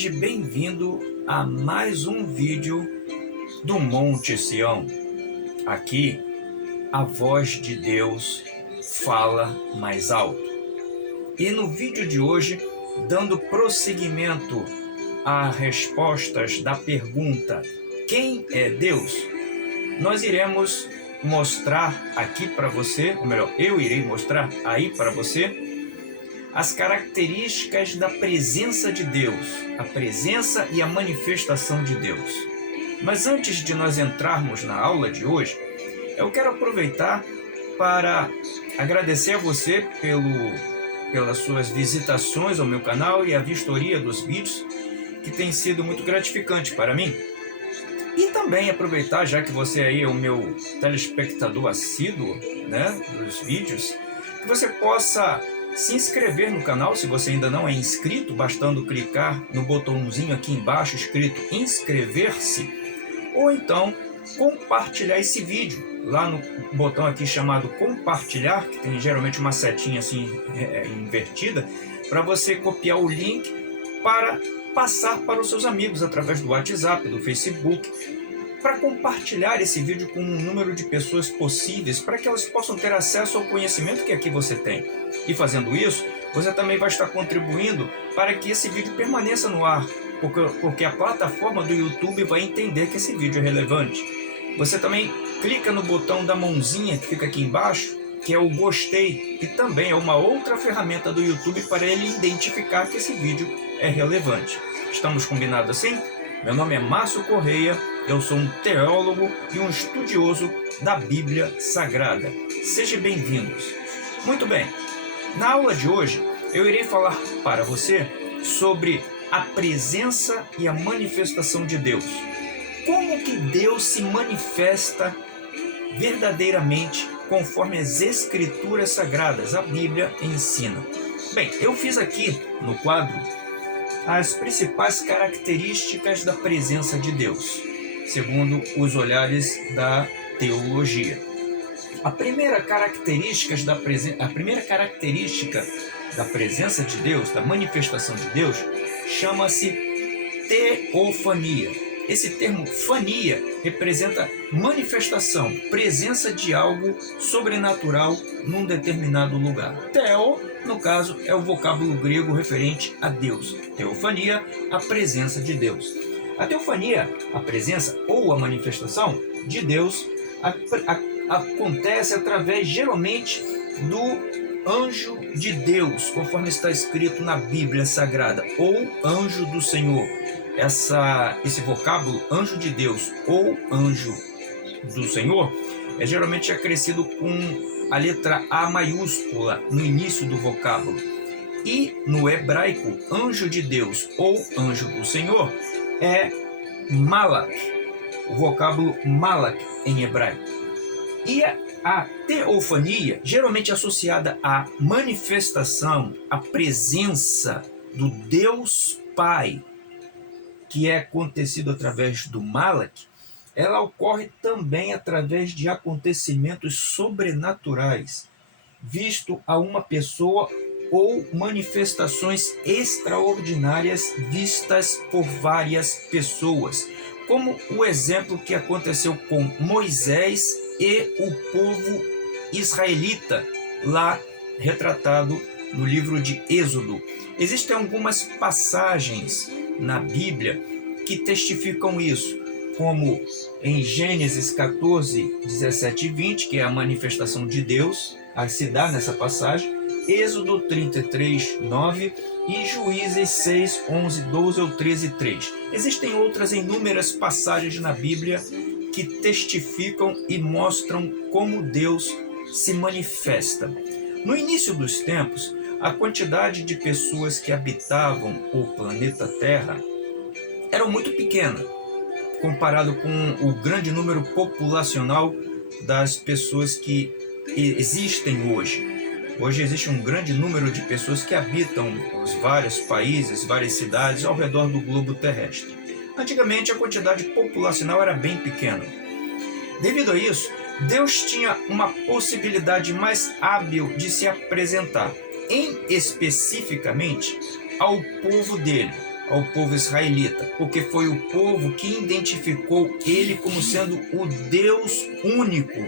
Seja bem-vindo a mais um vídeo do Monte Sião. Aqui, a voz de Deus fala mais alto. E no vídeo de hoje, dando prosseguimento às respostas da pergunta quem é Deus, nós iremos mostrar aqui para você, ou melhor, eu irei mostrar aí para você, as características da presença de Deus, a presença e a manifestação de Deus. Mas antes de nós entrarmos na aula de hoje, eu quero aproveitar para agradecer a você pelas suas visitações ao meu canal e a vistoria dos vídeos, que tem sido muito gratificante para mim. E também aproveitar, já que você aí é o meu telespectador assíduo, né, dos vídeos, que você possa se inscrever no canal, se você ainda não é inscrito, bastando clicar no botãozinho aqui embaixo escrito inscrever-se, ou então compartilhar esse vídeo, lá no botão aqui chamado compartilhar, que tem geralmente uma setinha assim invertida, para você copiar o link para passar para os seus amigos através do WhatsApp, do Facebook, para compartilhar esse vídeo com um número de pessoas possíveis, para que elas possam ter acesso ao conhecimento que aqui você tem. E fazendo isso, você também vai estar contribuindo para que esse vídeo permaneça no ar, porque a plataforma do YouTube vai entender que esse vídeo é relevante. Você também clica no botão da mãozinha que fica aqui embaixo, que é o gostei, que também é uma outra ferramenta do YouTube para ele identificar que esse vídeo é relevante. Estamos combinados assim? Meu nome é Márcio Correia, eu sou um teólogo e um estudioso da Bíblia Sagrada. Sejam bem-vindos. Muito bem, na aula de hoje eu irei falar para você sobre a presença e a manifestação de Deus. Como que Deus se manifesta verdadeiramente conforme as Escrituras Sagradas, a Bíblia ensina. Bem, eu fiz aqui no quadro as principais características da presença de Deus, segundo os olhares da teologia. A primeira característica da presença de Deus, da manifestação de Deus, chama-se teofania. Esse termo fania representa manifestação, presença de algo sobrenatural num determinado lugar. Theo, no caso, é o vocábulo grego referente a Deus. Teofania, a presença de Deus. A teofania, a presença ou a manifestação de Deus, acontece através, geralmente, do anjo de Deus, conforme está escrito na Bíblia Sagrada, ou anjo do Senhor. Esse vocábulo, anjo de Deus ou anjo do Senhor, é geralmente acrescido com a letra A maiúscula no início do vocábulo. E no hebraico, anjo de Deus ou anjo do Senhor é malak, o vocábulo malak em hebraico. E a teofania, geralmente associada à manifestação, à presença do Deus Pai, que é acontecido através do malak, ela ocorre também através de acontecimentos sobrenaturais, visto a uma pessoa ou manifestações extraordinárias vistas por várias pessoas, como o exemplo que aconteceu com Moisés e o povo israelita, lá retratado no livro de Êxodo. Existem algumas passagens na Bíblia que testificam isso, como em Gênesis 14, 17 e 20, que é a manifestação de Deus, a se dá nessa passagem, Êxodo 33, 9 e Juízes 6, 11, 12 ou 13, 3. Existem outras inúmeras passagens na Bíblia que testificam e mostram como Deus se manifesta. No início dos tempos, a quantidade de pessoas que habitavam o planeta Terra era muito pequena, comparado com o grande número populacional das pessoas que existem hoje. Hoje existe um grande número de pessoas que habitam os vários países, várias cidades ao redor do globo terrestre. Antigamente a quantidade populacional era bem pequena. Devido a isso, Deus tinha uma possibilidade mais hábil de se apresentar, especificamente ao povo dele, ao povo israelita, porque foi o povo que identificou ele como sendo o Deus único.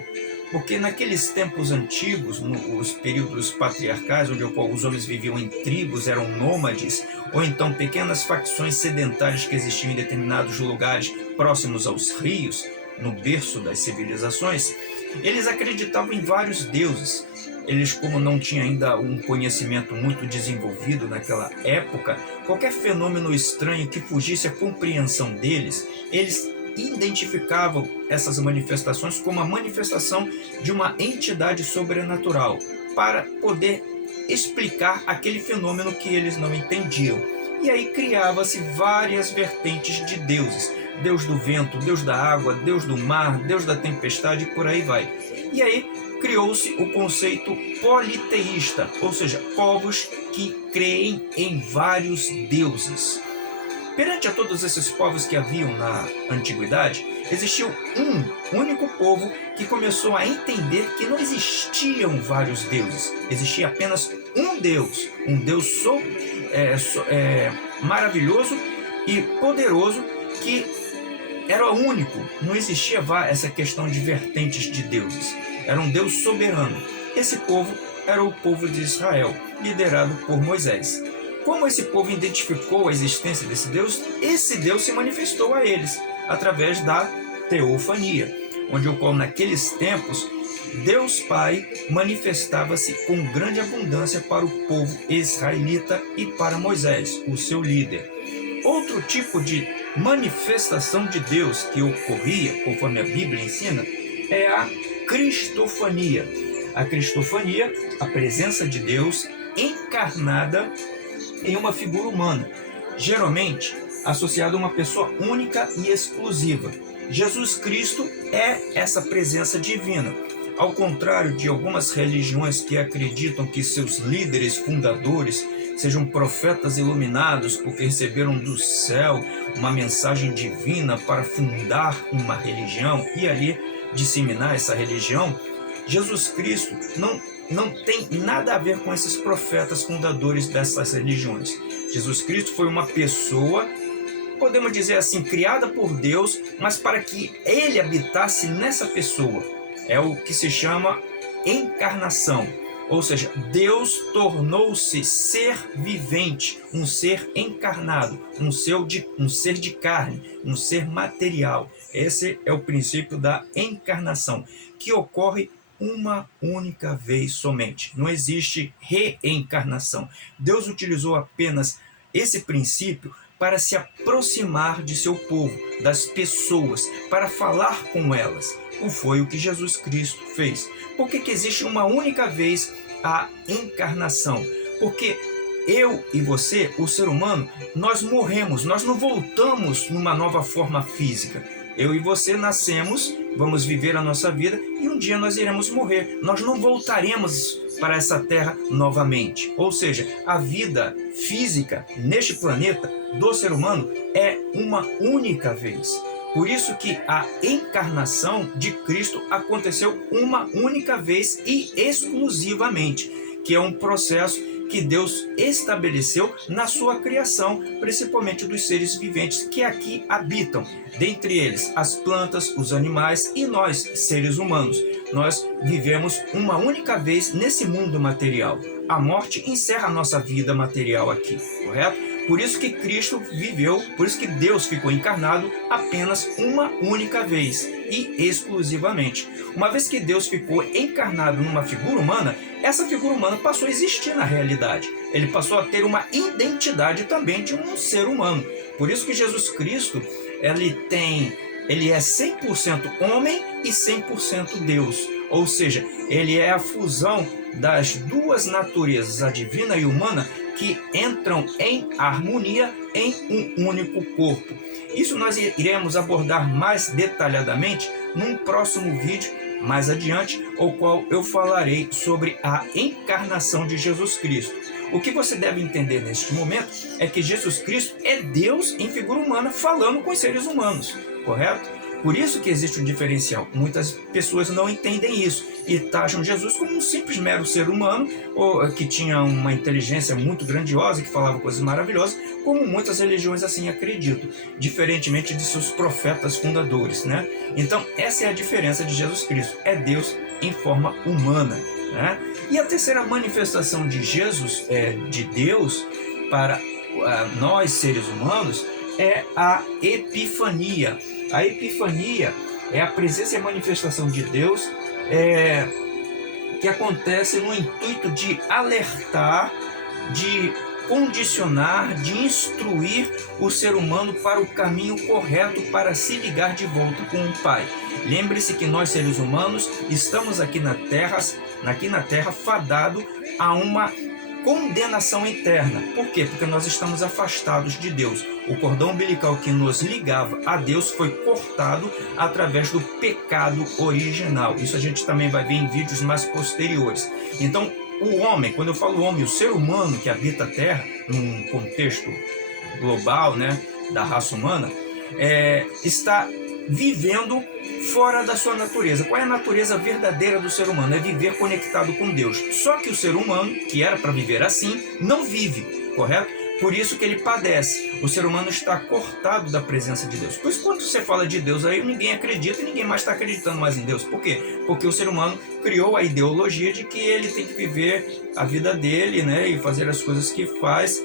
Porque naqueles tempos antigos, nos períodos patriarcais, onde os homens viviam em tribos, eram nômades, ou então pequenas facções sedentárias que existiam em determinados lugares próximos aos rios, no berço das civilizações, eles acreditavam em vários deuses. Eles, como não tinham ainda um conhecimento muito desenvolvido naquela época, qualquer fenômeno estranho que fugisse à compreensão deles, eles identificavam essas manifestações como a manifestação de uma entidade sobrenatural, para poder explicar aquele fenômeno que eles não entendiam. E aí criava-se várias vertentes de deuses. Deus do vento, Deus da água, Deus do mar, Deus da tempestade, e por aí vai. E aí criou-se o conceito politeísta, ou seja, povos que creem em vários deuses. Perante a todos esses povos que haviam na antiguidade, existiu um único povo que começou a entender que não existiam vários deuses, existia apenas um Deus maravilhoso e poderoso, que era único, não existia essa questão de vertentes de deuses, era um Deus soberano. Esse povo era o povo de Israel, liderado por Moisés. Como esse povo identificou a existência desse Deus, esse Deus se manifestou a eles através da teofania, onde naqueles tempos Deus Pai manifestava-se com grande abundância para o povo israelita e para Moisés, o seu líder. Outro tipo de manifestação de Deus que ocorria, conforme a Bíblia ensina, é a cristofania. A cristofania, a presença de Deus encarnada em uma figura humana, geralmente associada a uma pessoa única e exclusiva. Jesus Cristo é essa presença divina. Ao contrário de algumas religiões que acreditam que seus líderes fundadores sejam profetas iluminados porque receberam do céu uma mensagem divina para fundar uma religião e ali disseminar essa religião, Jesus Cristo não tem nada a ver com esses profetas fundadores dessas religiões. Jesus Cristo foi uma pessoa, podemos dizer assim, criada por Deus, mas para que ele habitasse nessa pessoa. É o que se chama encarnação. Ou seja, Deus tornou-se ser vivente, um ser encarnado, um ser de carne, um ser material. Esse é o princípio da encarnação, que ocorre uma única vez somente. Não existe reencarnação. Deus utilizou apenas esse princípio para se aproximar de seu povo, das pessoas, para falar com elas. Não foi o que Jesus Cristo fez. Por que existe uma única vez a encarnação? Porque eu e você, o ser humano, nós morremos, nós não voltamos numa nova forma física. Eu e você nascemos, vamos viver a nossa vida e um dia nós iremos morrer. Nós não voltaremos para essa terra novamente. Ou seja, a vida física neste planeta do ser humano é uma única vez. Por isso que a encarnação de Cristo aconteceu uma única vez e exclusivamente, que é um processo que Deus estabeleceu na sua criação, principalmente dos seres viventes que aqui habitam, dentre eles as plantas, os animais e nós, seres humanos. Nós vivemos uma única vez nesse mundo material. A morte encerra a nossa vida material aqui, correto? Por isso que Cristo viveu, por isso que Deus ficou encarnado apenas uma única vez e exclusivamente. Uma vez que Deus ficou encarnado numa figura humana, essa figura humana passou a existir na realidade. Ele passou a ter uma identidade também de um ser humano. Por isso que Jesus Cristo, ele é 100% homem e 100% Deus. Ou seja, ele é a fusão das duas naturezas, a divina e humana, que entram em harmonia em um único corpo. Isso nós iremos abordar mais detalhadamente num próximo vídeo mais adiante, o qual eu falarei sobre a encarnação de Jesus Cristo. O que você deve entender neste momento é que Jesus Cristo é Deus em figura humana falando com os seres humanos, correto? Por isso que existe um diferencial. Muitas pessoas não entendem isso e taxam Jesus como um simples mero ser humano, ou que tinha uma inteligência muito grandiosa, que falava coisas maravilhosas, como muitas religiões assim acreditam, diferentemente de seus profetas fundadores, né? Então, essa é a diferença de Jesus Cristo. É Deus em forma humana, né? E a terceira manifestação de Jesus, de Deus, para nós seres humanos, é a epifania. A epifania é a presença e a manifestação de Deus que acontece no intuito de alertar, de condicionar, de instruir o ser humano para o caminho correto para se ligar de volta com o Pai. Lembre-se que nós, seres humanos, estamos aqui na Terra fadado a uma condenação eterna. Por quê? Porque nós estamos afastados de Deus. O cordão umbilical que nos ligava a Deus foi cortado através do pecado original. Isso a gente também vai ver em vídeos mais posteriores. Então, o homem, quando eu falo homem, o ser humano que habita a Terra, num contexto global, né, da raça humana, está vivendo fora da sua natureza. Qual é a natureza verdadeira do ser humano? É viver conectado com Deus. Só que o ser humano, que era para viver assim, não vive, correto? Por isso que ele padece. O ser humano está cortado da presença de Deus. Por isso, quando você fala de Deus aí, ninguém acredita e ninguém mais está acreditando mais em Deus. Por quê? Porque o ser humano criou a ideologia de que ele tem que viver a vida dele, né, e fazer as coisas que faz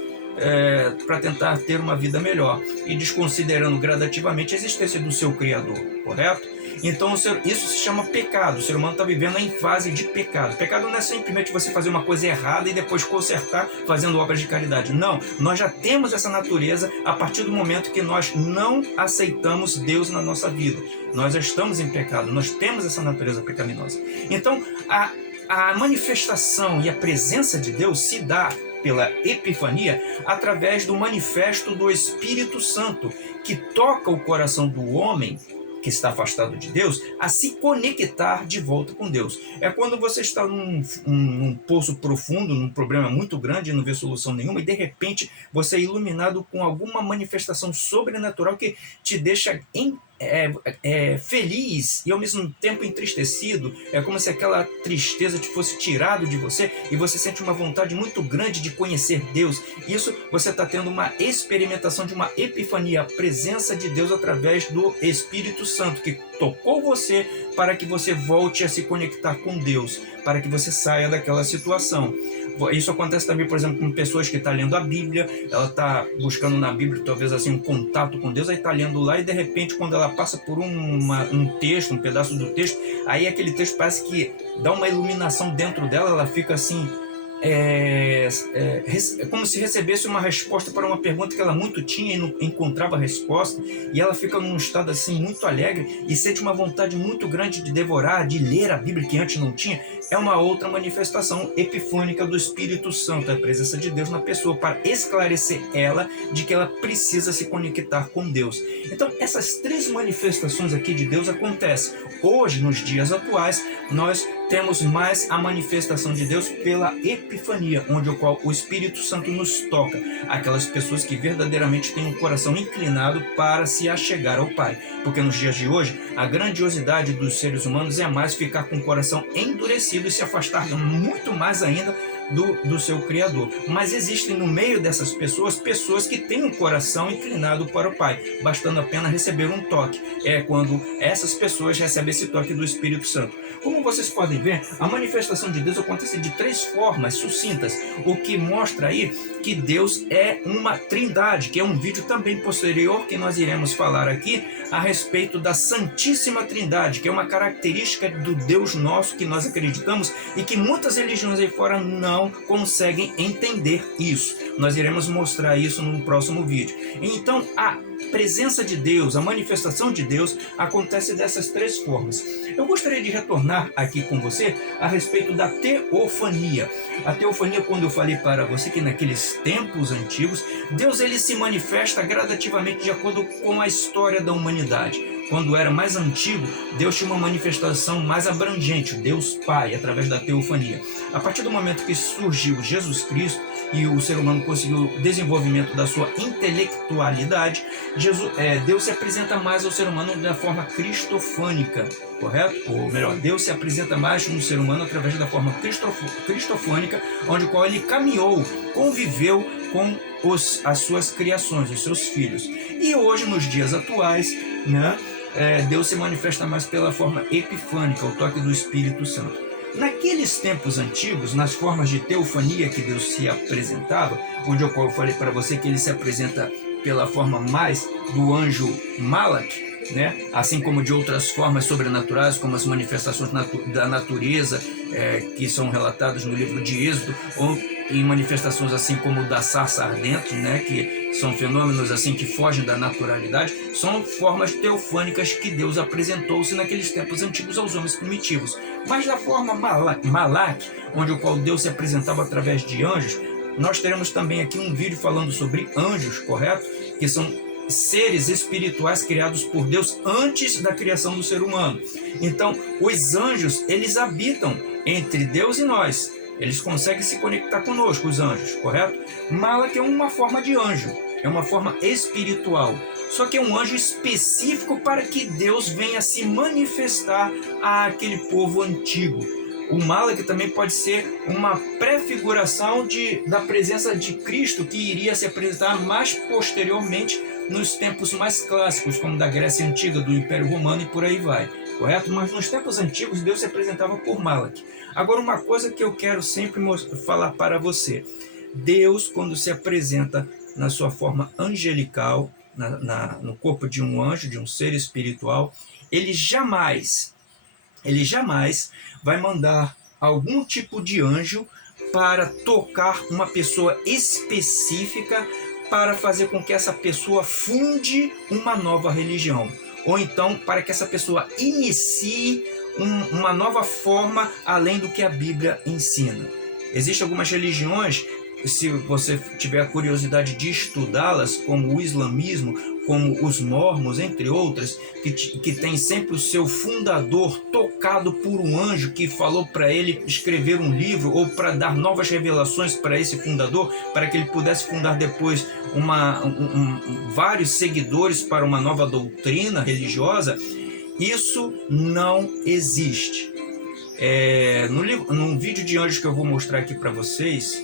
para tentar ter uma vida melhor, e desconsiderando gradativamente a existência do seu Criador, correto? Então isso se chama pecado. O ser humano está vivendo em fase de pecado. Pecado não é simplesmente você fazer uma coisa errada e depois consertar fazendo obras de caridade. Não, nós já temos essa natureza a partir do momento que nós não aceitamos Deus na nossa vida. Nós já estamos em pecado, nós temos essa natureza pecaminosa. Então a manifestação e a presença de Deus se dá pela epifania através do manifesto do Espírito Santo, que toca o coração do homem que está afastado de Deus a se conectar de volta com Deus. É quando você está num poço profundo, num problema muito grande, não vê solução nenhuma, e de repente você é iluminado com alguma manifestação sobrenatural que te deixa feliz e ao mesmo tempo entristecido. É como se aquela tristeza te fosse tirado de você e você sente uma vontade muito grande de conhecer Deus. Isso você está tendo uma experimentação de uma epifania, a presença de Deus através do Espírito Santo, que tocou você para que você volte a se conectar com Deus, para que você saia daquela situação. Isso acontece também, por exemplo, com pessoas que estão lendo a Bíblia, ela está buscando na Bíblia talvez assim um contato com Deus, aí está lendo lá e de repente quando ela passa por um texto, um pedaço do texto, aí aquele texto parece que dá uma iluminação dentro dela, ela fica assim, como se recebesse uma resposta para uma pergunta que ela muito tinha e não encontrava a resposta, e ela fica num estado assim muito alegre e sente uma vontade muito grande de devorar, de ler a Bíblia que antes não tinha. É uma outra manifestação epifânica do Espírito Santo, a presença de Deus na pessoa para esclarecer ela de que ela precisa se conectar com Deus. Então essas três manifestações aqui de Deus acontecem. Hoje, nos dias atuais, nós temos mais a manifestação de Deus pela epifania, onde o Espírito Santo nos toca, aquelas pessoas que verdadeiramente têm um coração inclinado para se achegar ao Pai. Porque nos dias de hoje, a grandiosidade dos seres humanos é mais ficar com o coração endurecido e se afastar muito mais ainda do seu Criador. Mas existem no meio dessas pessoas que têm um coração inclinado para o Pai, bastando apenas receber um toque. É quando essas pessoas recebem esse toque do Espírito Santo. Como vocês podem ver, a manifestação de Deus acontece de três formas sucintas, o que mostra aí que Deus é uma trindade, que é um vídeo também posterior que nós iremos falar aqui a respeito da Santíssima Trindade, que é uma característica do Deus nosso que nós acreditamos e que muitas religiões aí fora não conseguem entender isso. Nós iremos mostrar isso no próximo vídeo. Então, a presença de Deus, a manifestação de Deus acontece dessas três formas. Eu gostaria de retornar aqui com você a respeito da teofania. A teofania, quando eu falei para você que naqueles tempos antigos, Deus ele se manifesta gradativamente de acordo com a história da humanidade. quando era mais antigo, Deus tinha uma manifestação mais abrangente, o Deus Pai, através da teofania. A partir do momento que surgiu Jesus Cristo e o ser humano conseguiu o desenvolvimento da sua intelectualidade, Deus se apresenta mais ao ser humano da forma cristofânica, correto? Ou melhor, Deus se apresenta mais no ser humano através da forma cristofânica, onde o qual ele caminhou, conviveu com as suas criações, os seus filhos. E hoje, nos dias atuais, né, Deus se manifesta mais pela forma epifânica, o toque do Espírito Santo. Naqueles tempos antigos, nas formas de teofania que Deus se apresentava, onde eu falei para você que ele se apresenta pela forma mais do anjo Malak, né? Assim como de outras formas sobrenaturais, como as manifestações da natureza, que são relatadas no livro de Êxodo, ou em manifestações assim como da sarça ardente, né? Que são fenômenos assim que fogem da naturalidade, são formas teofânicas que Deus apresentou-se naqueles tempos antigos aos homens primitivos. Mas da forma Malak, onde o qual Deus se apresentava através de anjos, nós teremos também aqui um vídeo falando sobre anjos, correto? Que são seres espirituais criados por Deus antes da criação do ser humano. Então, os anjos, eles habitam entre Deus e nós. Eles conseguem se conectar conosco, os anjos, correto? Malak é uma forma de anjo, é uma forma espiritual. Só que é um anjo específico para que Deus venha se manifestar àquele povo antigo. O Malak também pode ser uma prefiguração da presença de Cristo, que iria se apresentar mais posteriormente nos tempos mais clássicos, como da Grécia Antiga, do Império Romano e por aí vai, correto? Mas nos tempos antigos, Deus se apresentava por Malak. Agora, uma coisa que eu quero sempre falar para você. Deus, quando se apresenta na sua forma angelical, no corpo de um anjo, de um ser espiritual, ele jamais vai mandar algum tipo de anjo para tocar uma pessoa específica para fazer com que essa pessoa funde uma nova religião. Ou então para que essa pessoa inicie uma nova forma além do que a Bíblia ensina. Existem algumas religiões, se você tiver a curiosidade de estudá-las, como o islamismo, como os mormons, entre outras, que tem sempre o seu fundador tocado por um anjo que falou para ele escrever um livro ou para dar novas revelações para esse fundador, para que ele pudesse fundar depois vários seguidores para uma nova doutrina religiosa. Isso não existe. No vídeo de anjos que eu vou mostrar aqui para vocês,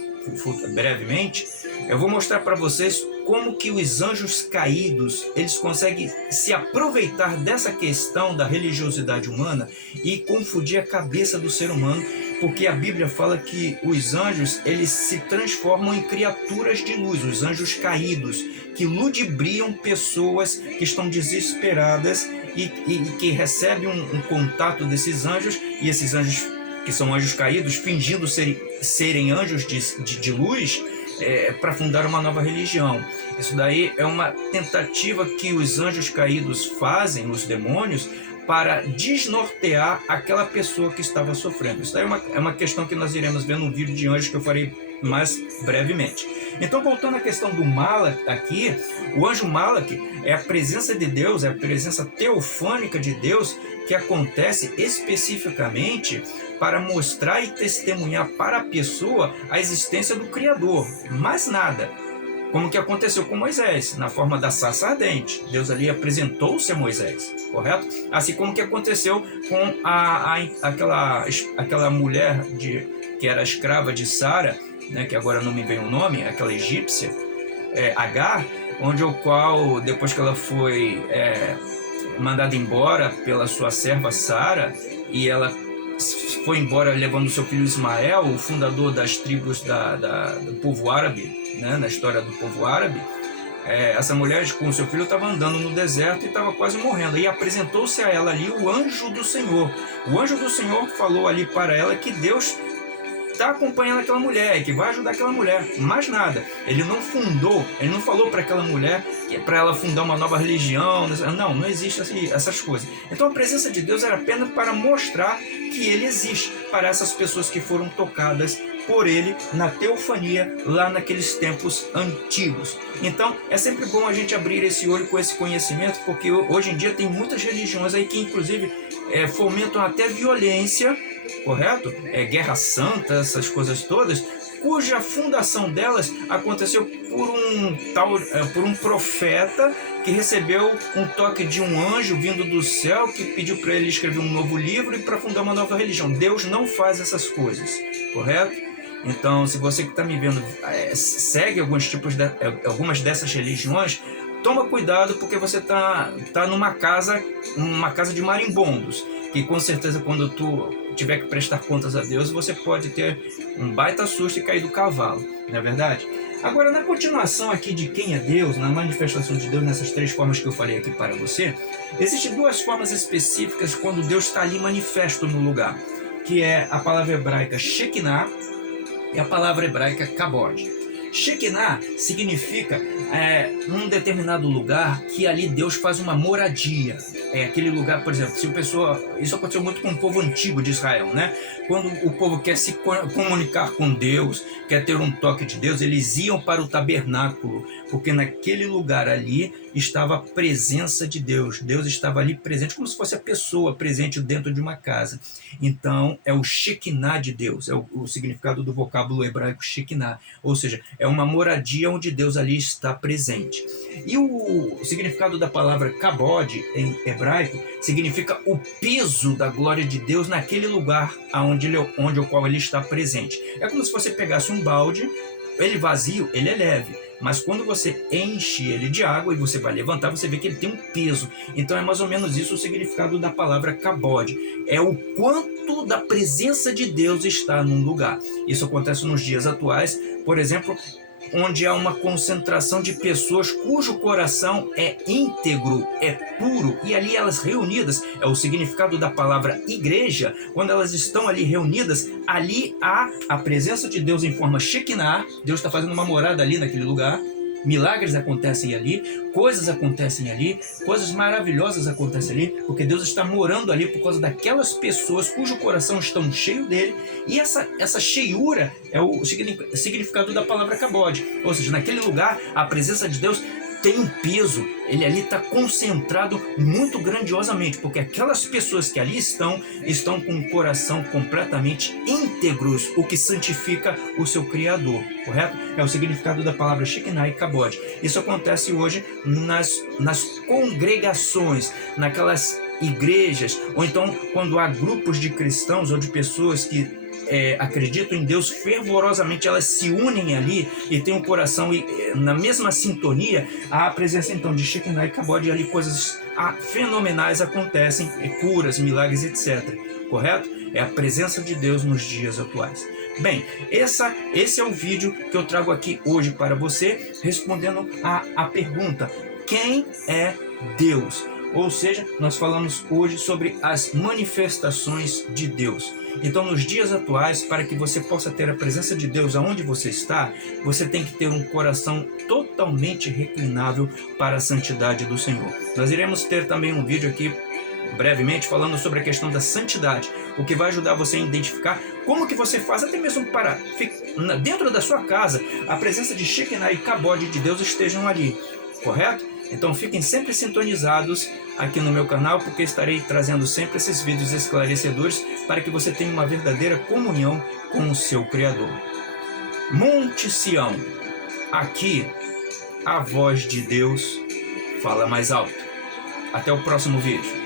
brevemente, eu vou mostrar para vocês como que os anjos caídos, eles conseguem se aproveitar dessa questão da religiosidade humana e confundir a cabeça do ser humano, porque a Bíblia fala que os anjos, eles se transformam em criaturas de luz, os anjos caídos, que ludibriam pessoas que estão desesperadas e que recebem um contato desses anjos, e esses anjos, que são anjos caídos, fingindo serem anjos de luz, para fundar uma nova religião. Isso daí é uma tentativa que os anjos caídos fazem, os demônios, para desnortear aquela pessoa que estava sofrendo. Isso daí é uma questão que nós iremos ver no vídeo de anjos que eu farei mais brevemente. Então, voltando à questão do Malak aqui, o anjo Malak é a presença de Deus, é a presença teofânica de Deus que acontece especificamente para mostrar e testemunhar para a pessoa a existência do Criador, mais nada. Como que aconteceu com Moisés, na forma da sarça ardente. Deus ali apresentou-se a Moisés, correto? Assim como que aconteceu com aquela mulher que era escrava de Sara, né, que agora não me vem o nome, aquela egípcia, Agar, onde o qual, depois que ela foi mandada embora pela sua serva Sara, e ela foi embora levando seu filho Ismael, o fundador das tribos do povo árabe, né, na história do povo árabe, essa mulher com seu filho estava andando no deserto e estava quase morrendo, e apresentou-se a ela ali o anjo do Senhor. O anjo do Senhor falou ali para ela que Deus está acompanhando aquela mulher e que vai ajudar aquela mulher, mais nada. Ele não falou para aquela mulher que é para ela fundar uma nova religião, não existe essas coisas. Então a presença de Deus era apenas para mostrar que ele existe para essas pessoas que foram tocadas por ele na teofania, lá naqueles tempos antigos. Então, é sempre bom a gente abrir esse olho com esse conhecimento, porque hoje em dia tem muitas religiões aí que, inclusive, fomentam até violência, correto? Guerra santa, essas coisas todas, cuja fundação delas aconteceu por um profeta que recebeu um toque de um anjo vindo do céu que pediu para ele escrever um novo livro e para fundar uma nova religião. Deus não faz essas coisas, correto? Então, se você que está me vendo segue algumas dessas religiões, toma cuidado, porque você tá numa casa de marimbondos, que com certeza quando tu tiver que prestar contas a Deus, você pode ter um baita susto e cair do cavalo, não é verdade? Agora, na continuação aqui de quem é Deus, na manifestação de Deus, nessas 3 formas que eu falei aqui para você, existem 2 formas específicas quando Deus está ali manifesto no lugar, que é a palavra hebraica Shekinah e a palavra hebraica Kabod. Shekinah significa um determinado lugar que ali Deus faz uma moradia. É aquele lugar, por exemplo, isso aconteceu muito com o povo antigo de Israel, né? Quando o povo quer se comunicar com Deus, quer ter um toque de Deus, eles iam para o tabernáculo, porque naquele lugar ali estava a presença de Deus. Deus estava ali presente, como se fosse a pessoa presente dentro de uma casa. Então, é o Shekinah de Deus, é o significado do vocábulo hebraico Shekinah, ou seja, é uma moradia onde Deus ali está presente. E o significado da palavra kabod em hebraico significa o peso da glória de Deus naquele lugar onde o qual ele está presente. É como se você pegasse um balde, ele vazio, ele é leve, mas quando você enche ele de água e você vai levantar, você vê que ele tem um peso. Então é mais ou menos isso o significado da palavra kabod. É o quanto da presença de Deus está num lugar. Isso acontece nos dias atuais, por exemplo, onde há uma concentração de pessoas cujo coração é íntegro, é puro, e ali elas reunidas, é o significado da palavra igreja, quando elas estão ali reunidas, ali há a presença de Deus em forma Shekinah, Deus está fazendo uma morada ali naquele lugar, milagres acontecem ali, coisas acontecem ali, coisas maravilhosas acontecem ali, porque Deus está morando ali por causa daquelas pessoas cujo coração estão cheio dele, e essa cheiura é o significado da palavra kabod, ou seja, naquele lugar a presença de Deus tem um peso, ele ali está concentrado muito grandiosamente, porque aquelas pessoas que ali estão com o coração completamente íntegros, o que santifica o seu Criador, correto? É o significado da palavra Shekinah e Kabod. Isso acontece hoje nas congregações, naquelas igrejas, ou então quando há grupos de cristãos ou de pessoas que acreditam em Deus fervorosamente, elas se unem ali e têm um coração na mesma sintonia, há a presença então de Shekinah e Kabod, e ali coisas fenomenais acontecem, curas, milagres, etc. Correto? É a presença de Deus nos dias atuais. Bem, esse é o vídeo que eu trago aqui hoje para você, respondendo a pergunta: quem é Deus? Ou seja, nós falamos hoje sobre as manifestações de Deus. Então, nos dias atuais, para que você possa ter a presença de Deus aonde você está, você tem que ter um coração totalmente reclinável para a santidade do Senhor. Nós iremos ter também um vídeo aqui, brevemente, falando sobre a questão da santidade, o que vai ajudar você a identificar como que você faz, até mesmo para dentro da sua casa, a presença de Shekinah e Kabod de Deus estejam ali, correto? Então fiquem sempre sintonizados aqui no meu canal, porque estarei trazendo sempre esses vídeos esclarecedores para que você tenha uma verdadeira comunhão com o seu Criador. Monte Sião, aqui a voz de Deus fala mais alto. Até o próximo vídeo.